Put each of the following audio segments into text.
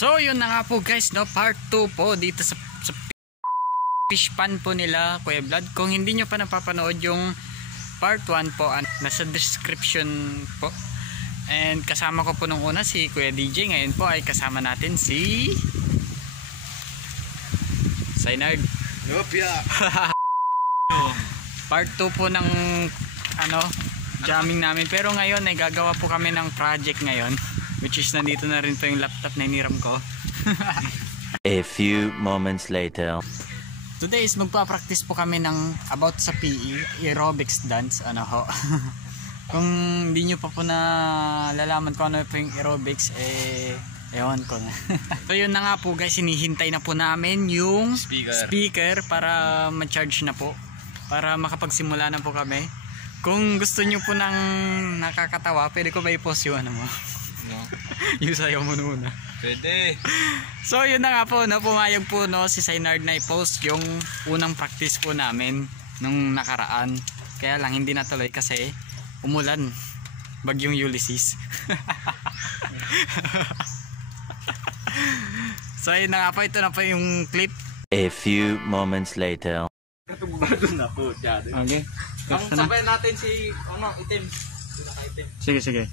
So yun na nga po guys, no, part 2 po dito sa fish pan po nila Kuya Vlad. Kung hindi nyo pa napapanood yung part 1 po, nasa description po. And kasama ko po nung una si Kuya DJ. Ngayon po ay kasama natin si Sainard. Part 2 po ng jamming namin. Pero ngayon ay gagawa po kami ng project ngayon, which is nandito na rin po yung laptop na hiniram ko. A few moments later. Today is magpa-practice po kami ng about sa PE, aerobics dance, ho. Kung hindi nyo pa po na lalaman ko ano po yung aerobics, ewan ko na. So yun na nga po guys, hinihintay na po namin yung speaker para ma-charge na po, para makapagsimula na po kami. Kung gusto nyo po ng nakakatawa, pwede ko ba i-post yung mo? No. Yung sayo mo muna. Pwede. So yun na nga po, no, pumayag po si Sainard na i-post yung unang practice po namin nung nakaraan. Kaya lang hindi natuloy kasi umulan, bagyong Ulysses. So yun na nga po, ito na po yung clip. A few moments later. Okay. Ang sabayan natin si item. Sige, sige.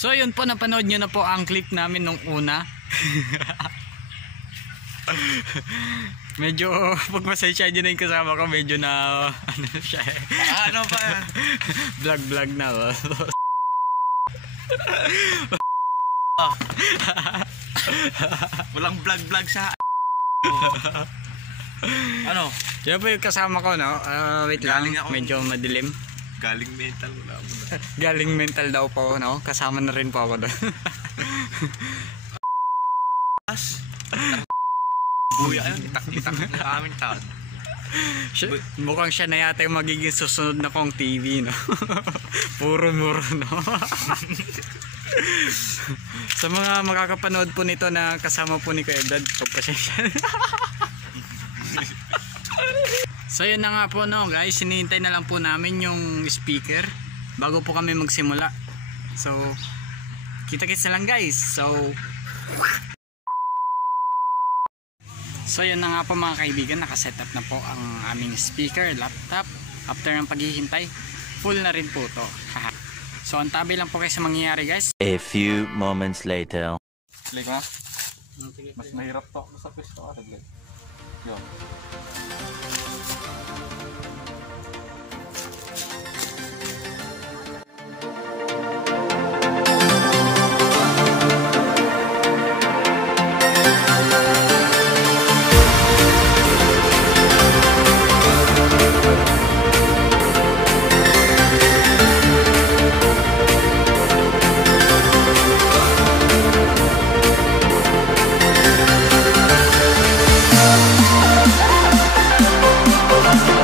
So yun po, napanood nyo na po ang clip namin nung una. Medyo pagpasensya nyo na yung kasama ko, medyo na siya Ano ba? vlog na ba? Walang vlog sa ano? Yan po yung kasama ko, no? Wait lang, medyo madilim. Galing mental, wala mo na. Galing mental daw po, no? Kasama na rin po ako doon. Buya yun, itak-itak ng aming taon. Mukhang siya na yata yung magiging susunod na kong TV, no? Puro muro, no? Sa mga makakapanood po nito na kasama po ni Kuya Vlad, pagpasensya. So yun na nga po, no guys, hinihintay na lang po namin yung speaker bago po kami magsimula. So kita-kits na lang guys. So yun na nga po mga kaibigan, nakasetup na po ang aming speaker, laptop. After ng paghihintay, full na rin po to. So antabi lang po kayo sa mangyayari guys. A few moments later. Like ha? Mas mahirap to sa pwesto ka. Yun. We'll be right back.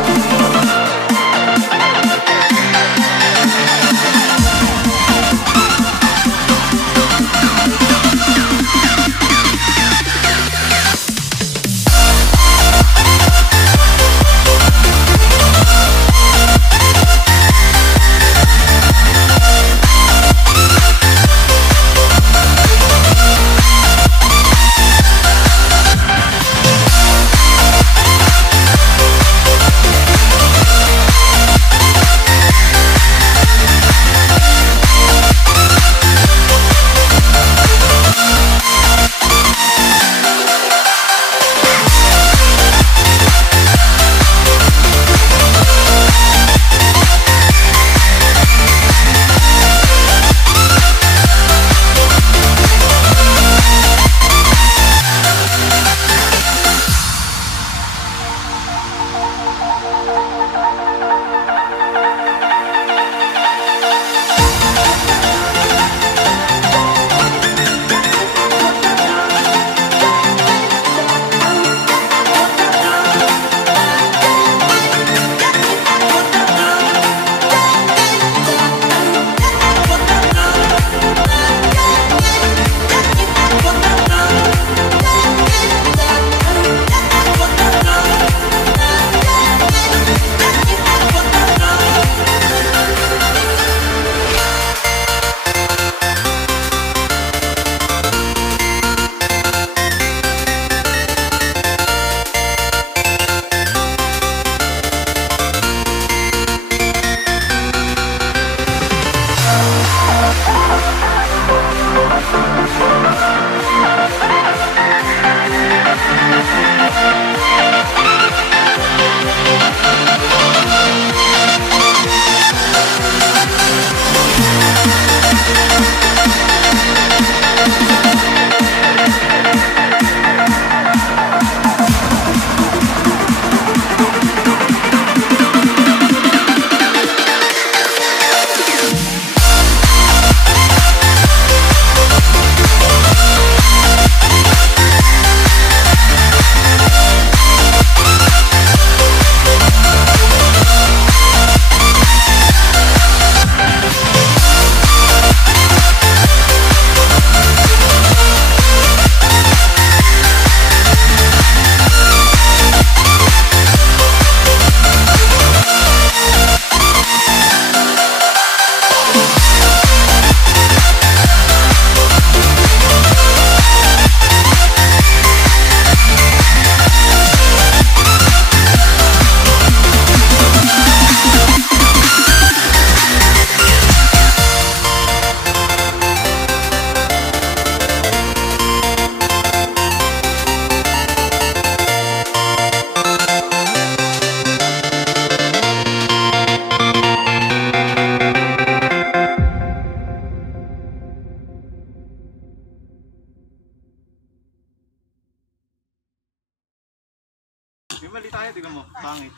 Di mali tayo, tignan mo. Pangit.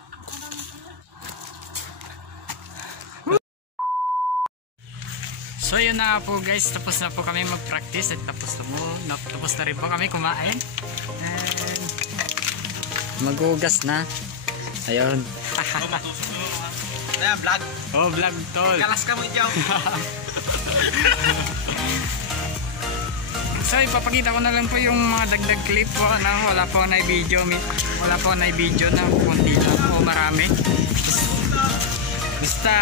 So yun na po guys, tapos na po kami mag-practice at tapos na rin po kami kumain. And mag-ugas na. Ayun. Ayan, vlog. Oh, vlog tol. Kalas ka mo ikaw. So ipapakita ko na lang po yung mga dagdag clip po na wala po na video na kundi lang o marami. Basta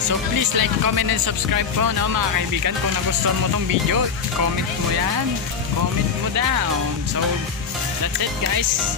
so please like, comment and subscribe po no mga kaibigan. Kung nagustuhan mo tong video, comment mo yan, comment mo down. So that's it guys.